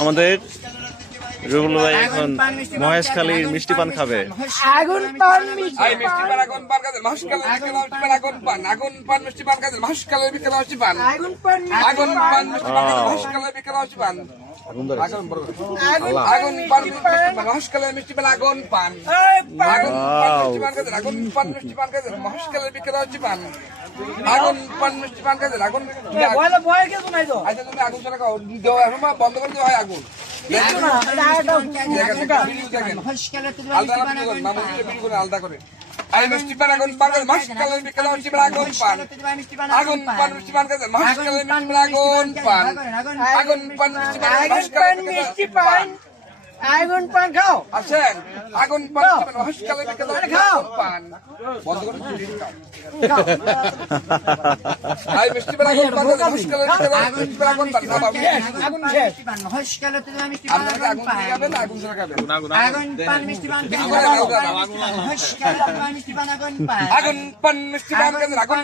আমাদের রুবুল ভাই এখন মহেশখালীর মিষ্টি পান খাবে। আগুন পান মিষ্টি আই মিষ্টি পান আগুন পান কাজে মহেশখালীর বিকেল মিষ্টি পান আগুন পান আগুন পান মিষ্টি পান কাজে মহেশখালীর বিকেল মিষ্টি পান আগুন পান আগুন পান মিষ্টি পান কাজে মহেশখালীর বিকেল মিষ্টি পান আগুন বড় আগুন পান মিষ্টি পান মহেশখালীর মিষ্টি পান আগুন পান আগুন পান মিষ্টি পান কাজে আগুন পান মিষ্টি পান কাজে মহেশখালীর বিকেল মিষ্টি পান আগুন পান মিষ্টি পান কাজে আগুন বলে ভয় কে শুনাই তো আচ্ছা তুমি আগুন চলে খাও দাও এখন বন্ধ করে দিও হয় আগুন দেখেন আলাদা করে আলাদা করে আই মিষ্টি পান আগুন পান কাজে মহেশখালীর বিকেল মিষ্টি পান আগুন পান আগুন পান মিষ্টি পান কাজে মহেশখালীর মিষ্টি পান আগুন পান আগুন পান মিষ্টি পান মহেশখালীর মিষ্টি পান আগুন পান খাও আছেন আগুন পান মহেশখালীর বিকেল খাও পান বন্ধ করে খাও আই মিষ্টি পান আগুন পান কাজে মহেশখালীর বিকেল আগুন পান আগুন শেষ মহেশখালী তুমি মিষ্টি আপনারা আগুন দিয়ে খাবেন আগুন ছাড়া খাবেন আগুন পান মিষ্টি পান মহেশখালী তুমি মিষ্টি পান আগুন পান আগুন পান মিষ্টি পান কাজে আগুন